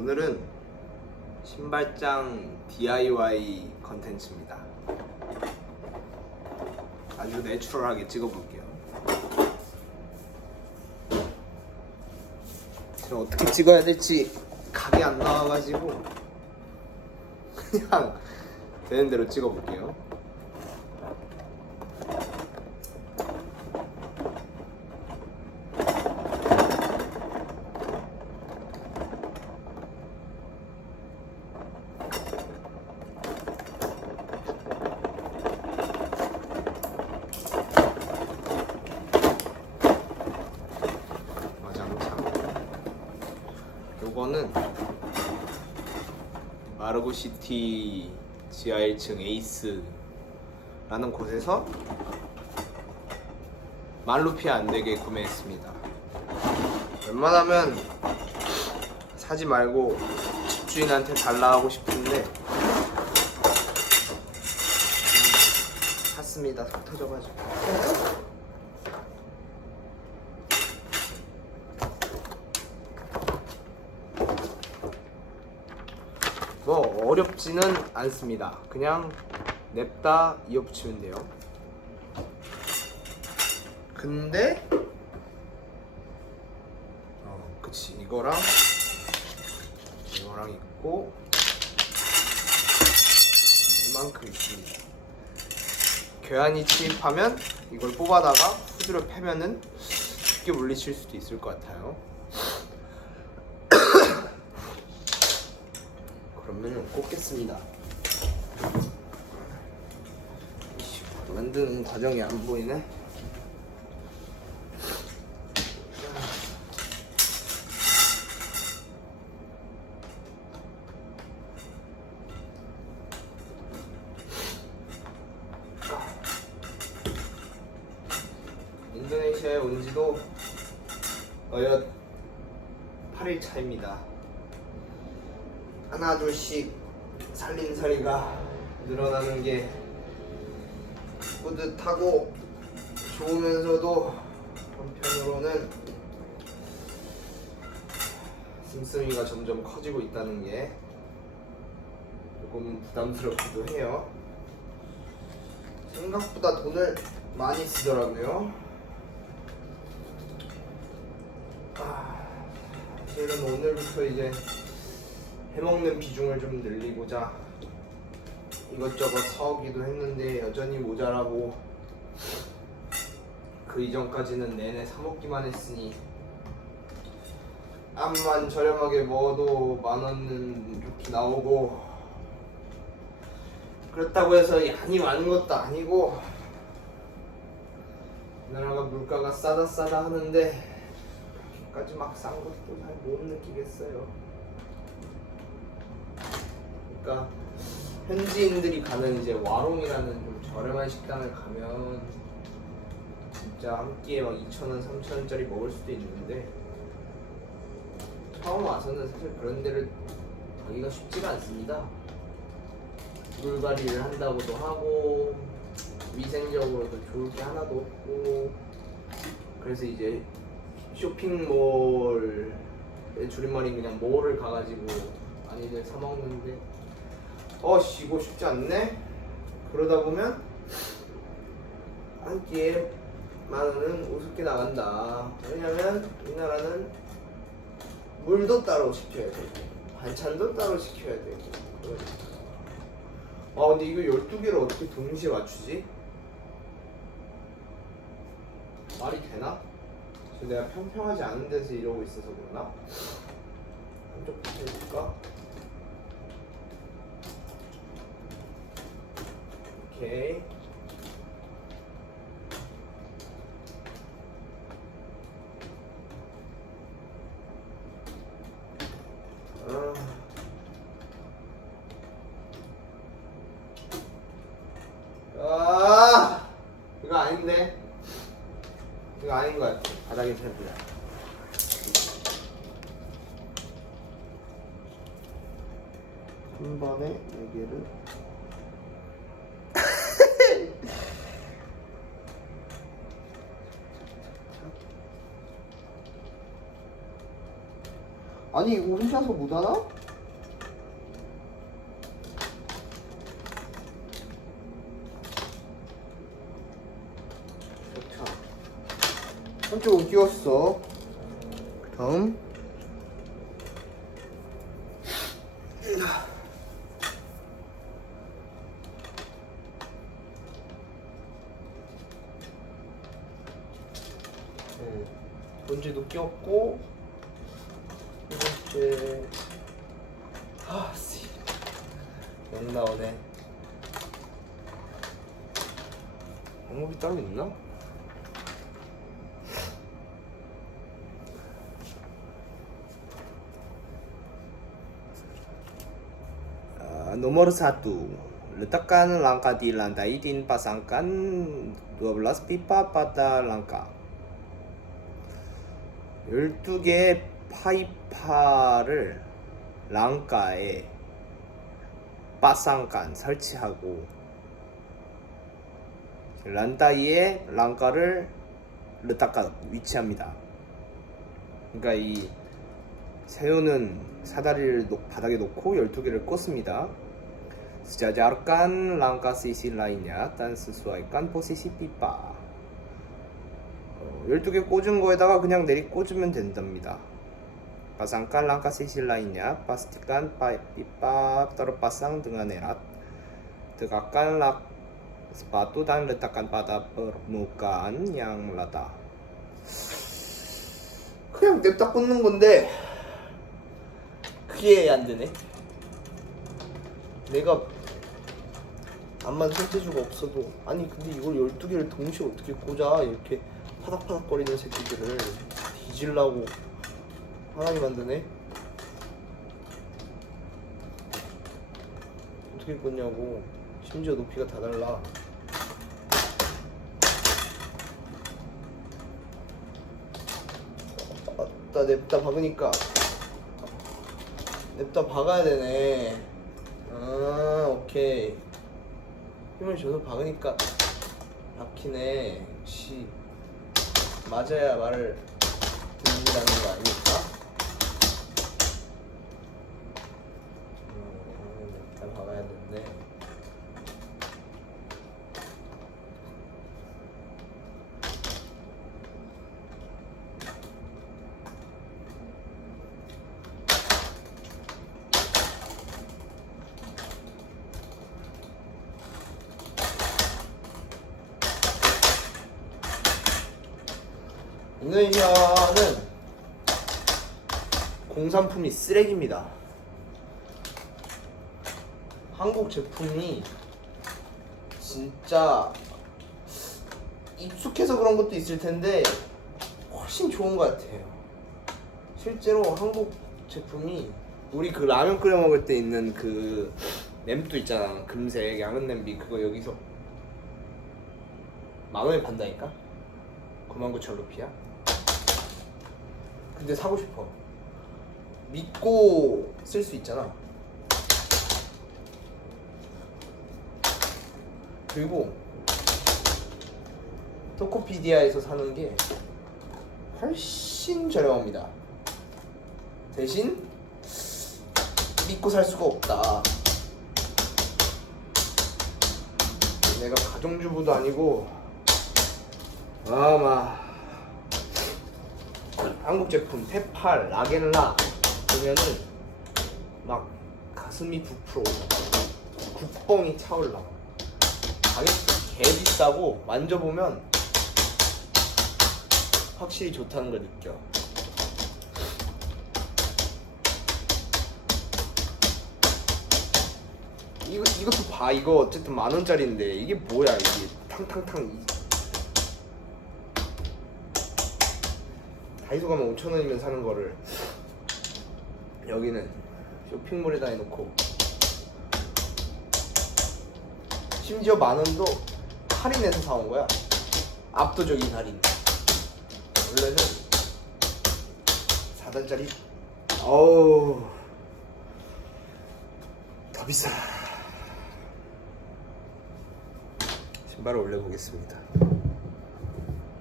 오늘은 신발장 DIY 컨텐츠입니다. 아주 내추럴하게 찍어볼게요. 제가 어떻게 찍어야 될지 각이 안 나와가지고 그냥 되는 대로 찍어볼게요. 와장창. 요거는 마르고시티 지하 1층 에이스라는 곳에서 말루피 안 되게 구매했습니다. 웬만하면 사지 말고 집주인한테 달라 하고 싶은데 샀습니다. 속 터져가지고. 뭐 어렵지는 않습니다. 그냥 냅다 이어붙이면 돼요. 근데 어 그치 이거랑 이거랑 있고 이만큼 있습니다. 괴한이 침입하면 이걸 뽑아다가 후드를 패면은 쉽게 물리칠 수도 있을 것 같아요. 그러면 꽂겠습니다. 만드는 과정이 안 보이네. 인도네시아에 온 지도 어엿 8일 차입니다. 하나 둘씩 살림살이가 늘어나는 게 뿌듯하고 좋으면서도 한편으로는 씀씀이가 점점 커지고 있다는 게 조금 부담스럽기도 해요. 생각보다 돈을 많이 쓰더라고요. 아, 사실은 오늘부터 이제 해먹는 비중을 좀 늘리고자 이것저것 사오기도 했는데 여전히 모자라고 그 이전까지는 내내 사먹기만 했으니 암만 저렴하게 먹어도 만 원은 좋게 나오고 그렇다고 해서 양이 많은 것도 아니고 우리나라가 물가가 싸다 싸다 하는데 그렇게까지 막 싼 것도 잘 못 느끼겠어요. 그러니까 현지인들이 가는 이제 와롱이라는 좀 저렴한 식당을 가면 진짜 한 끼에 막 2,000원, 3,000원짜리 먹을 수도 있는데 처음 와서는 사실 그런 데를 가기가 쉽지가 않습니다. 물갈이를 한다고도 하고 위생적으로도 좋을 게 하나도 없고 그래서 이제 쇼핑몰의 줄임말이 그냥 몰을 가가지고 많이들 사 먹는데 어씨 이거 쉽지 않네 그러다 보면 한 끼에 만 원은 우습게 나간다 왜냐면 우리나라는 물도 따로 시켜야 되고 반찬도 따로 시켜야 되고 그러니까 아 근데 이거 12개를 어떻게 동시에 맞추지? 말이 되나? 내가 평평하지 않은 데서 이러고 있어서 그러나? 한쪽 붙여볼까? 이거 아닌데? 이거 아닌 것 같아. 바닥에 세보자 한 번에 네 개를. 아니 이거 혼자서 못하나? 한쪽은 끼웠어. 다음. 네, 번지도 끼웠고 두 번째. 아씨. 영 나오네. 방법이 따로 있나? Nomor satu letakkan langkah di lantai dan pasangkan 12 pipa pada langkah 12개의 파이파를 랑가에 빠상간 설치하고 란다이에 랑가를 르타카 위치합니다. 그러니까 이 새우는 사다리를 놓- 바닥에 놓고 12개를 꽂습니다. Sejajarkan langkah sisi lainnya dan sesuaikan posisi pipa. 12개 꽂은 거에다가 그냥 내리 꽂으면 된답니다. Pasangkan langkah sisi lainnya, pastikan pi- pipa terpasang dengan erat. Tegakkan lak sepatu dan letakkan pada permukaan yang melata. 그냥 냅다 꽂는 건데 그게 안 되네. 내가 암만 손재주가 없어도 아니 근데 이걸 12개를 동시에 어떻게 꽂아? 이렇게 파닥파닥거리는 새끼들을 뒤질라고 하나님 만드네? 어떻게 꽂냐고. 심지어 높이가 다 달라. 나 냅다 박으니까. 냅다 박아야 되네. 아 오케이 힘을 줘서 박으니까 박히네 역시 맞아야 말을 듣는다는 거 아닙니까? 음, 냅다 박아야 되네 인도네시아는 공산품이 쓰레기입니다. 한국 제품이 진짜 익숙해서 그런 것도 있을 텐데 훨씬 좋은 것 같아요. 실제로 한국 제품이 우리 그 라면 끓여 먹을 때 있는 그 냄비도 있잖아 금색 양은 냄비 그거 여기서 만 원에 판다니까 99,000 루피야 근데 사고 싶어. 믿고 쓸 수 있잖아. 그리고 토코피디아에서 사는 게 훨씬 저렴합니다. 대신 믿고 살 수가 없다. 내가 가정주부도 아니고 아마 한국 제품 페팔, 라겐라 보면은 막 가슴이 부풀어. 국뽕이 차올라. 가격도 개 비싸고 만져보면 확실히 좋다는 걸 느껴. 이거 이것도 봐. 이거 어쨌든 만 원짜리인데 이게 뭐야? 이게 탕탕탕 다이소 가면 5천 원이면 사는 거를 여기는 쇼핑몰에다 해놓고 심지어 만 원도 할인해서 사온 거야. 압도적인 할인. 원래는 4단짜리? 어우. 더 비싸 신발을 올려보겠습니다.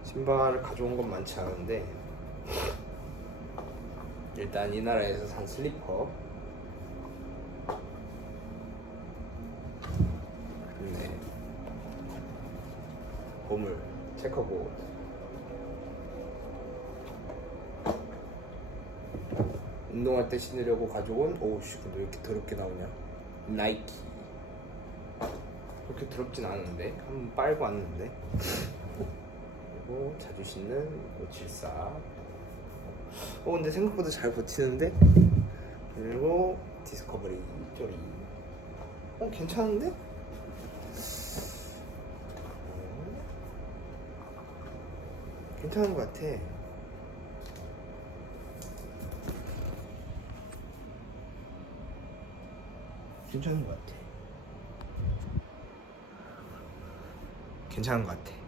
신발을 가져온 건 많지 않은데 일단 이 나라에서 산 슬리퍼. 네. 보물 체커보드. 운동할 때 신으려고 가져온 오우씨 근데 왜 이렇게 더럽게 나오냐 나이키 그렇게 더럽진 않은데 한번 빨고 왔는데 그리고 자주 신는 574 어 근데 생각보다 잘 버티는데? 그리고 디스커버리 쪼리. 어 괜찮은데? 어, 괜찮은 것 같아. 괜찮은 것 같아. 괜찮은 것 같아